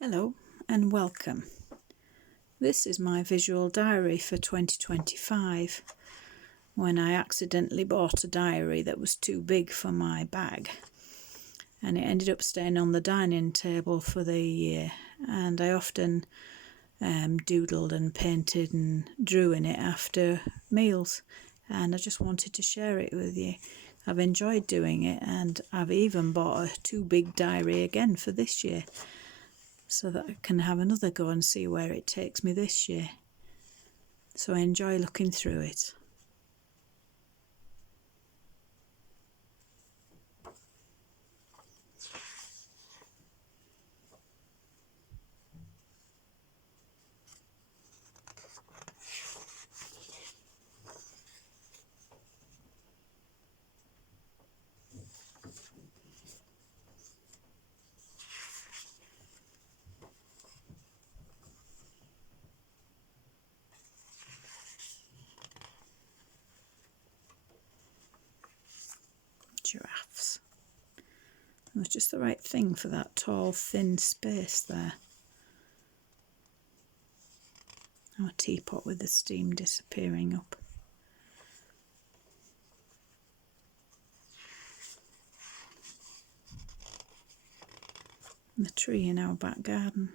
Hello and welcome. This is my visual diary for 2025 when I accidentally bought a diary that was too big for my bag, and it ended up staying on the dining table for the year, and I often doodled and painted and drew in it after meals, and I just wanted to share it with you. I've enjoyed doing it, and I've even bought a too big diary again for this year, so that I can have another go and see where it takes me this year. So I enjoy looking through it. Giraffes. It was just the right thing for that tall, thin space there. Our teapot with the steam disappearing up. And the tree in our back garden.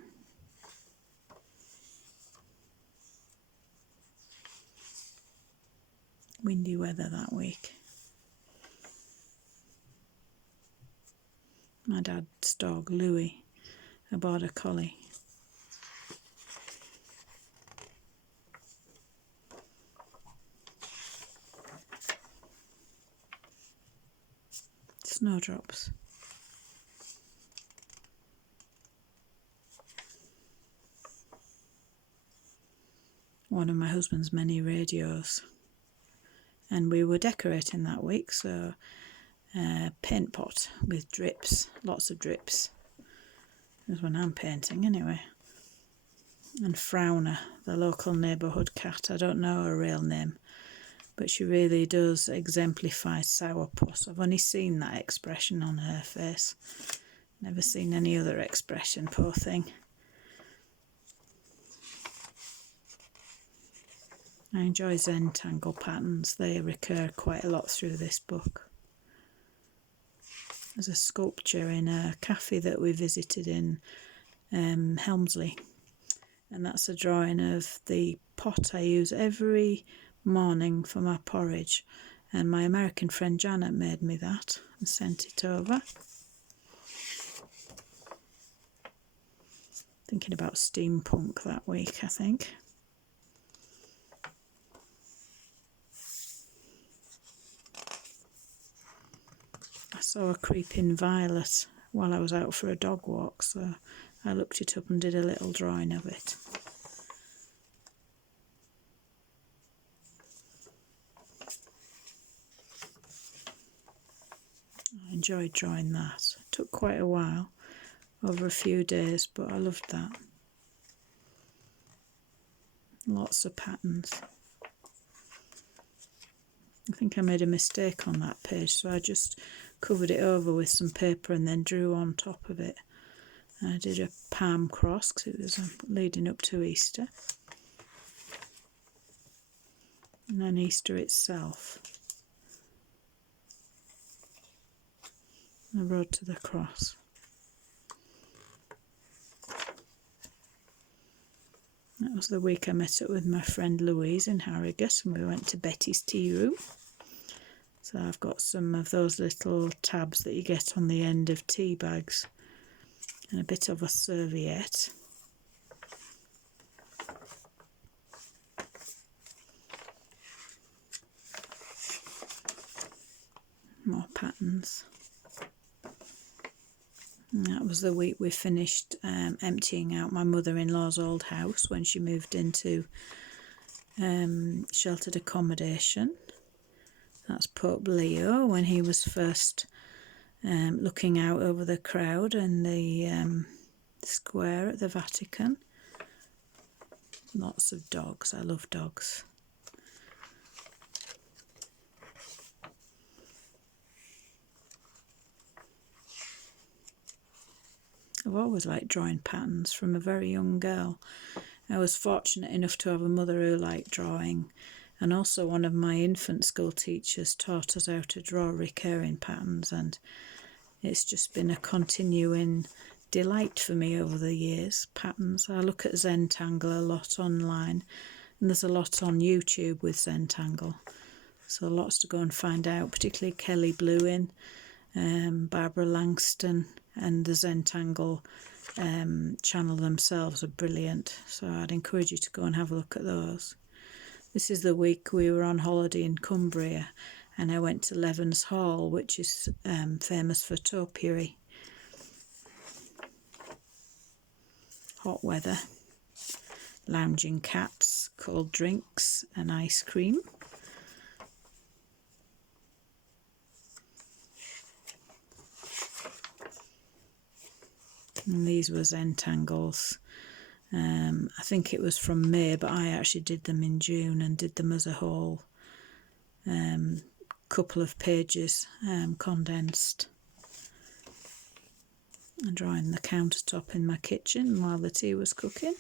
Windy weather that week. My dad's dog, Louis, a border collie. Snowdrops. One of my husband's many radios. And we were decorating that week, so paint pot with drips, lots of drips. That's when I'm painting anyway. And Frowner, the local neighbourhood cat. I don't know her real name, but she really does exemplify sourpuss. I've only seen that expression on her face. Never seen any other expression, poor thing. I enjoy Zentangle patterns. They recur quite a lot through this book. There's a sculpture in a cafe that we visited in Helmsley, and that's a drawing of the pot I use every morning for my porridge, and my American friend Janet made me that and sent it over. Thinking about steampunk that week, I think. I saw a creeping violet while I was out for a dog walk, so I looked it up and did a little drawing of it. I enjoyed drawing that. It took quite a while, over a few days, but I loved that. Lots of patterns. I think I made a mistake on that page, so I just covered it over with some paper and then drew on top of it. And I did a palm cross because it was leading up to Easter. And then Easter itself. The road to the cross. That was the week I met up with my friend Louise in Harrogate, and we went to Betty's Tea Room. So I've got some of those little tabs that you get on the end of tea bags and a bit of a serviette. More patterns. And that was the week we finished emptying out my mother-in-law's old house when she moved into sheltered accommodation. That's Pope Leo when he was first looking out over the crowd in the square at the Vatican. Lots of dogs. I love dogs. I've always liked drawing patterns from a very young girl. I was fortunate enough to have a mother who liked drawing, and also one of my infant school teachers taught us how to draw recurring patterns, and it's just been a continuing delight for me over the years. Patterns. I look at Zentangle a lot online, and there's a lot on YouTube with Zentangle, so lots to go and find out, particularly Kelly Blewin, Barbara Langston, and the Zentangle channel themselves are brilliant, so I'd encourage you to go and have a look at those. This is the week we were on holiday in Cumbria, and I went to Levens Hall, which is famous for topiary. Hot weather, lounging cats, cold drinks and ice cream. And these were Zentangles. I think it was from May, but I actually did them in June and did them as a whole couple of pages condensed. And drawing the countertop in my kitchen while the tea was cooking.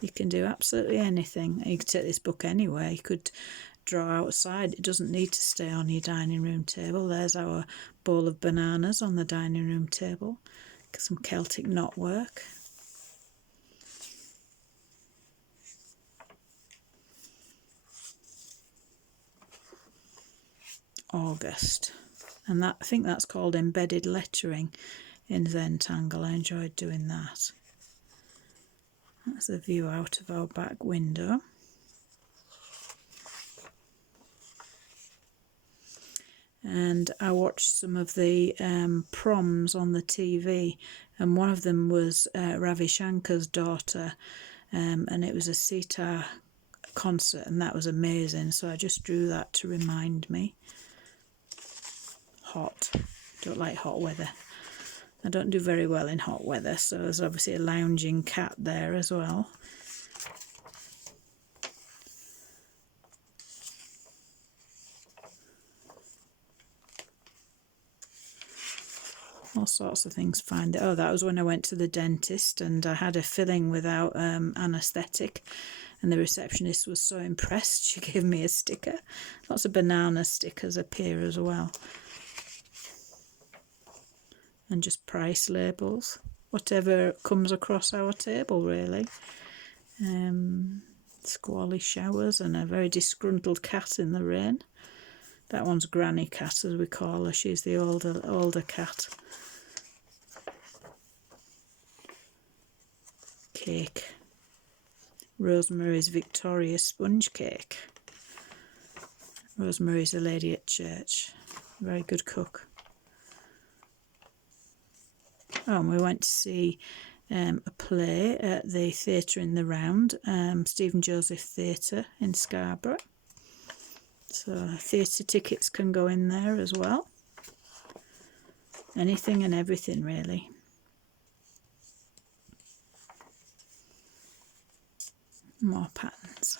You can do absolutely anything. You could take this book anywhere. You could draw outside. It doesn't need to stay on your dining room table. There's our bowl of bananas on the dining room table. Some Celtic knotwork. August, and that, I think that's called embedded lettering in Zentangle. I enjoyed doing that. That's the view out of our back window. And I watched some of the proms on the TV, and one of them was Ravi Shankar's daughter, and it was a sitar concert, and that was amazing, so I just drew that to remind me. Hot. Don't like hot weather. I don't do very well in hot weather, so there's obviously a lounging cat there as well. All sorts of things find it. Oh, that was when I went to the dentist and I had a filling without anaesthetic, and the receptionist was so impressed she gave me a sticker. Lots of banana stickers appear as well, and just price labels, whatever comes across our table really. Squally showers and a very disgruntled cat in the rain. That one's Granny Cat, as we call her. She's the older cat. Cake. Rosemary's Victoria sponge cake. Rosemary's a lady at church. Very good cook. Oh, and we went to see a play at the Theatre in the Round, Stephen Joseph Theatre in Scarborough. So theatre tickets can go in there as well. Anything and everything really. More patterns.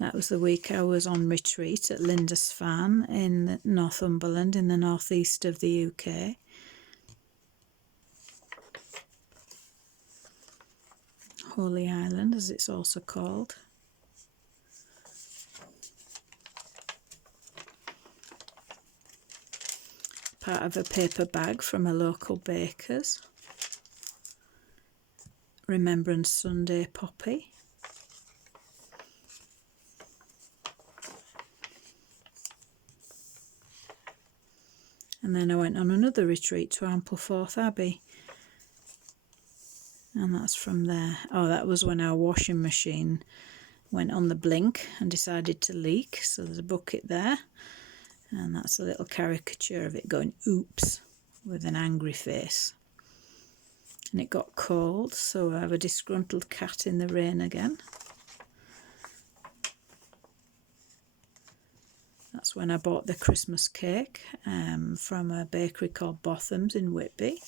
That was the week I was on retreat at Lindisfarne in Northumberland, in the northeast of the UK. Holy Island, as it's also called. Part of a paper bag from a local baker's. Remembrance Sunday poppy. And then I went on another retreat to Ampleforth Abbey. And that's from there. Oh, that was when our washing machine went on the blink and decided to leak. So there's a bucket there. And that's a little caricature of it going, oops, with an angry face. And it got cold, so I have a disgruntled cat in the rain again. That's when I bought the Christmas cake from a bakery called Botham's in Whitby.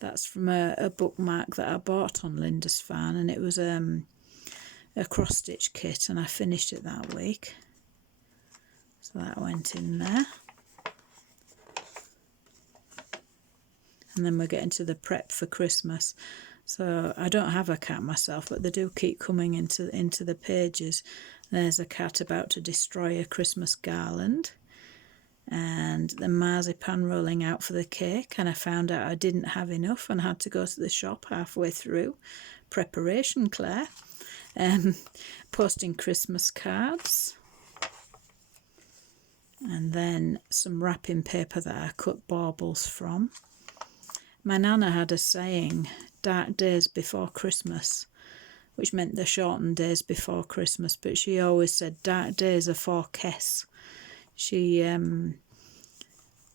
That's from a bookmark that I bought on Lindisfarne, and it was a a cross stitch kit, and I finished it that week. So that went in there. And then we're getting to the prep for Christmas. So I don't have a cat myself, but they do keep coming into the pages. There's a cat about to destroy a Christmas garland, and the marzipan rolling out for the cake, and I found out I didn't have enough and had to go to the shop halfway through. Preparation, Claire. Posting Christmas cards, and then some wrapping paper that I cut baubles from. My nana had a saying, dark days before Christmas, which meant the shortened days before Christmas, but she always said dark days are for Kess. She, I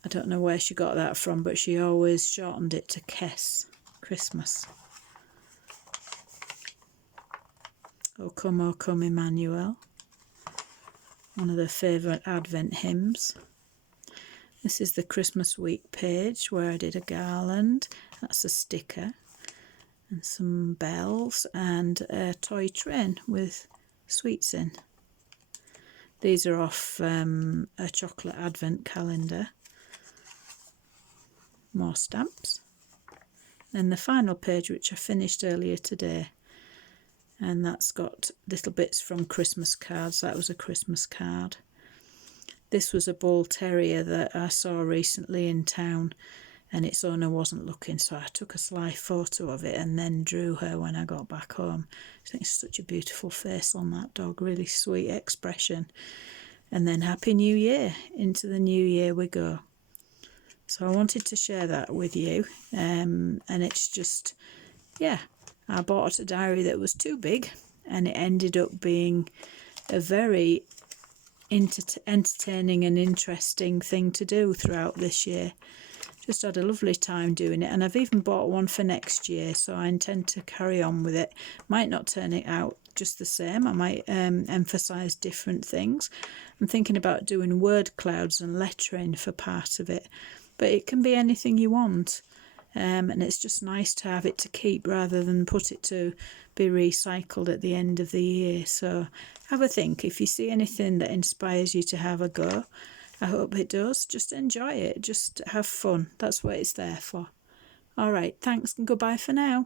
don't know where she got that from, but she always shortened it to Kess, Christmas. O come, Emmanuel, one of the favourite Advent hymns. This is the Christmas week page where I did a garland. That's a sticker, and some bells, and a toy train with sweets in. These are off a chocolate Advent calendar. More stamps. Then the final page, which I finished earlier today, and that's got little bits from Christmas cards. That was a Christmas card. This was a bull terrier that I saw recently in town, and its owner wasn't looking, so I took a sly photo of it and then drew her when I got back home. I think it's such a beautiful face on that dog, really sweet expression. And then Happy New Year, into the new year we go. So I wanted to share that with you, and it's just, yeah, I bought a diary that was too big, and it ended up being a very entertaining and interesting thing to do throughout this year. Just had a lovely time doing it, and I've even bought one for next year, so I intend to carry on with it. Might not turn it out just the same. I might emphasise different things. I'm thinking about doing word clouds and lettering for part of it, but it can be anything you want. And it's just nice to have it to keep rather than put it to be recycled at the end of the year. So have a think. If you see anything that inspires you to have a go, I hope it does. Just enjoy it. Just have fun. That's what it's there for. All right. Thanks and goodbye for now.